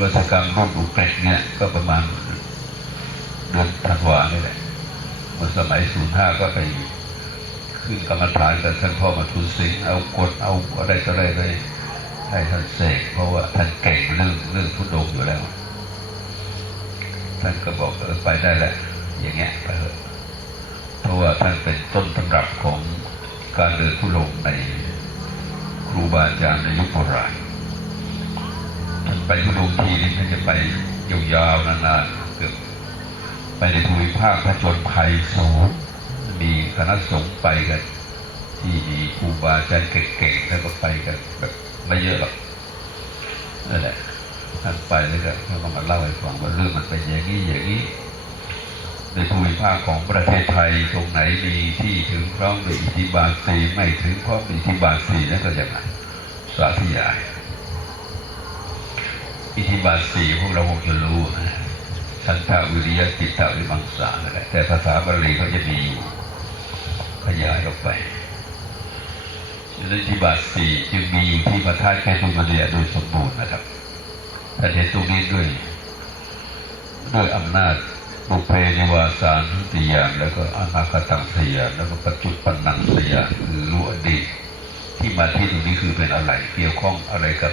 วัฒกรรมรุ่นอุกฤษเนี่ยก็ประมาณเดือนธันวานี่แหละเมื่อสมัยศูนย์ห้าก็ไปขึ้นกรรมฐานกับท่านพ่อมาทุนสิงเอากดเอาอะไรต่ออะไรไปให้ท่านเสกเพราะว่าท่านเก่งเรื่องเรื่องทุดงค์อยู่แล้ว ท่านก็บอกเออไปได้แหละ อย่างเงี้ยไปเถอะเพราะว่าท่านเป็นต้นตำรับของการเดินทุดงค์ในครูบาอาจารย์ในยุคโบราณ ไปทุดงทีนี้ท่านจะไปยาวๆนานๆเกือบไปในภูมิภาคผจญภัยสูงมีคณะสงฆ์ไปกัน ที่มีครูบาอาจารย์เก่งๆท่านก็ไปกันแบบไม่เยอะหรอกนั่นแหละท่านไปแล้วก็ท่านก็มาเล่าให้ฟังว่าเรื่องมันเป็นอย่างนี้อย่างนี้ในภูมิภาคของประเทศไทยตรงไหนมีที่ถึงพร้อมด้วยอิทธิบาทสีไม่ถึงพร้อมด้วยอิทธิบาทสีนั่นก็อย่างไรสาธยาย อิทธิบาทสี่พวกเราคงจะรู้นะฉันทาวิริยะจิตตาวิมังสานั่นแต่ภาษาบาลีเขาจะมีอยู่ขยายออกไปอิทธิบาทสี่จึงมีอยู่ที่พระธาตุแค่ตุมาเดียโดยสมบูรณ์นะครับแต่เห็นตรงนี้ด้วย ด้วยอำนาจบุพเพนิวาสานทุติยานแล้วก็อนาคตังสยานแล้วก็ปัจจุปันนังสยานคือรู้อดีตที่มาที่ตรงนี้คือเป็นอะไร เกี่ยวข้องอะไรกับ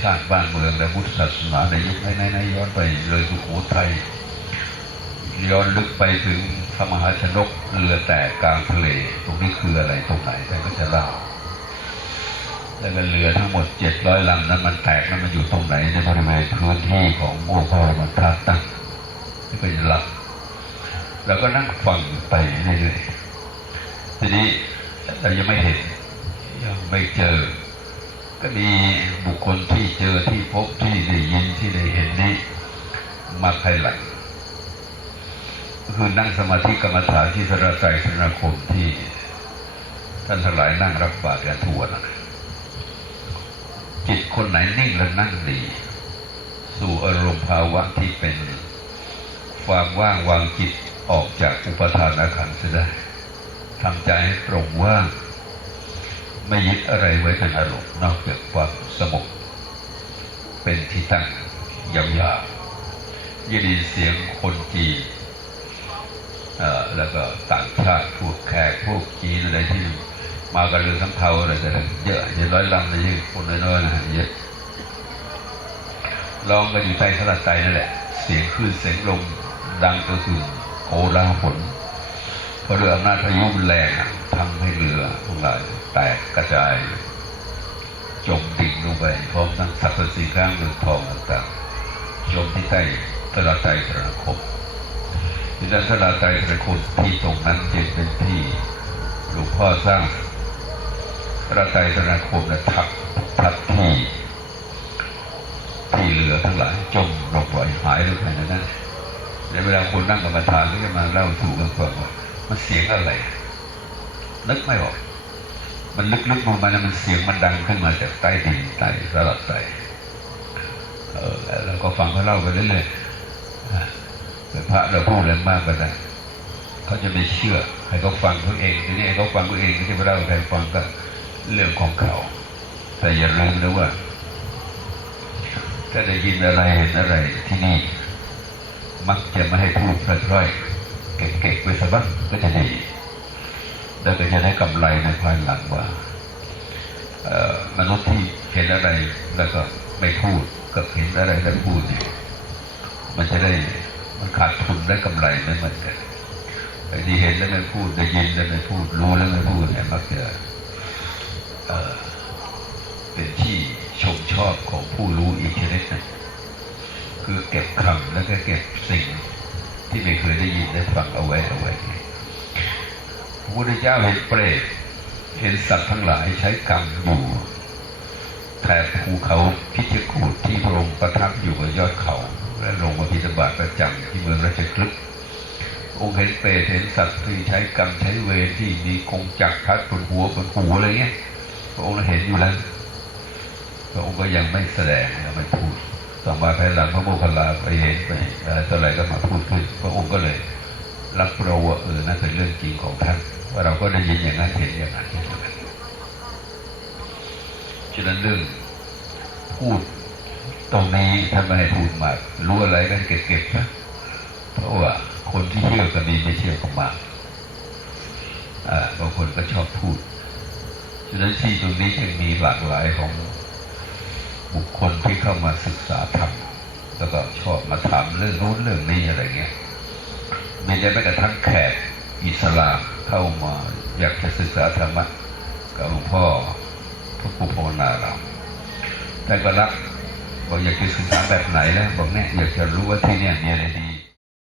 ชาติบ้านเมืองและพุทธศาสนาในยุคไหนๆย้อนไปเลยสุโขทัยย้อนลึกไปถึงพระมหาชนกเรือแตกกลางทะเล ตรงนี้คืออะไรตรงไหนแต่ก็จะเล่าแล้วก็เรือทั้งหมดเจ็ดร้อยลำนั้นมันแตกนั้นมันอยู่ตรงไหนในบริเวณพื้นที่ของโมกรมันทัตั้งที่เป็นหลักแล้วก็นั่งฟังไปเรื่อยๆทีนี้เรายังไม่เห็นยังไม่เจอ มีบุคคลที่เจอที่พบที่ได้ยินที่ได้เห็นนี้มาภายหลังก็คือนั่งสมาธิกรรมฐานที่สระใจสนาคมที่ท่านทั้งหลายนั่งรับบาตรกันทั่วนะจิตคนไหนนิ่งและนั่งดี สู่อารมณ์ภาวะที่เป็นความว่างวางจิตออกจากอุปทานอาขันธ์เสียได้ทำใจให้ตรงว่าง ไม่ยึดอะไรไว้เป็นอารมณ์นอกจากความสงบเป็นที่ตั้งยาวๆยินดีเสียงคนจีนแล้วก็ต่างชาติพวกแขกพวกจีนอะไรที่มากันเรือสำเภาอะไรแต่ละเยอะเยอะร้อยลำเลยที่คนน้อยๆนะเยอะร้องกันอยู่ใต้สลัดใจนั่นแหละ เสียงคลื่นเสียงลมดังก็คือโอลาหล ราะเรืออำนาจพายุมันแรงทำให้เรือทั้งหลายแตกกระจาย จมดิ่งลงไปพร้อมทั้งสัตว์สีข้างเรือทองต่างๆจมที่ใต้สลัดใจสระคมที่ด้านสลัดใจสระคมที่ตรงนั้นจึงเป็นที่หลวงพ่อสร้างพระไตรสนคมและทับทับที่ที่เรือทั้งหลายจมลงไปหายลงไปในนั้นในเวลาคนนั่งกรรมฐานก็จะมาเล่าถูกกันฟังว่า มันเสียงอะไรนึกไม่ออก มันลึกๆลงมาแล้วมันเสียงมันดังขึ้นมาจากใต้ดินใต้สลับใต้เออแล้วก็ฟังเขาเล่าไปเรื่อยๆอะแต่พระเราพูดอะไรมากก็ได้เขาจะไม่เชื่อให้เขาฟังเขาเองทีนี้ให้เขาฟังเขาเองที่ไม่เล่าให้ใครฟังก็เรื่องของเขา แต่อย่าลืมนะว่าถ้าได้ยินอะไรเห็นอะไรที่นี่ มักจะไม่ให้พูดพล่อยๆ เก็บๆไว้สักบ้างก็จะดีแล้วก็จะได้กำไรในภายหลังว่าเอ่อมนุษย์ที่เห็นอะไรแล้วก็ไม่พูดกับเห็นอะไรแล้วพูดเนี่ยมันจะได้มันขาดทุนได้กำไรไม่เหมือนกันไอ้ที่เห็นแล้วไม่พูดได้ยินแล้วไม่พูดรู้แล้วไม่พูดเนี่ยมักจะเออเป็นที่ชมชอบของผู้รู้อีกชนิดหนึงคือเก็บคำแล้วก็เก็บสิ่ง ที่ไม่เคยได้ยินได้ฟังเอาไว้เอาไว้พระพุทธเจ้าเห็นเปรตเห็นสัตว์ทั้งหลายใช้กรรมอยู่แถบภูเขาพิจิกูดที่พระองค์ประทับอยู่บนยอดเขา และลงมาพิธบาตประจำที่เมืองราชคลึกองค์เห็นเปรตเห็นสัตว์ที่ใช้กรรมใช้เวรที่มีกงจักรทัดบนหัวบนหูอะไรเงี้ยพระองค์เห็นอยู่แล้วพระองค์ก็ยังไม่แสดงไม่พูด ต่อมาภายหลังพระโมคคัลลาไปเห็นไปอะไรต่ออะไรก็มาพูดขึ้นพระองค์ก็เลย รับรู้ว่าเออนั่นเป็นเรื่องจริงของท่าน ว่าเราก็ได้ยินอย่างนั้นเห็นอย่างนั้นฉะนั้นเรื่องพูดตรงนี้ท่านไม่ให้พูดมากรู้อะไรก็เก็บๆนะเพราะว่าคนที่เชื่อก็มีไม่เชื่อก็มากอ่าบางคนก็ชอบพูดฉะนั้นที่ตรงนี้จึงมีหลากหลายของ บุคคลที่เข้ามาศึกษาธรรมแล้วก็ชอบมาถามเรื่องนู้นเรื่องนี้อะไรเงี้ยไม่ใช่แม้กระทั่งแขกอิสลามเข้ามาอยากจะศึกษาธรรมะกับหลวงพ่อพระครูภาวนาเราแต่ก็รักบอกอยากจะศึกษาแบบไหนแล้วบอกเนี่ยอยากจะรู้ว่าที่เนี่ยมีอะไรดี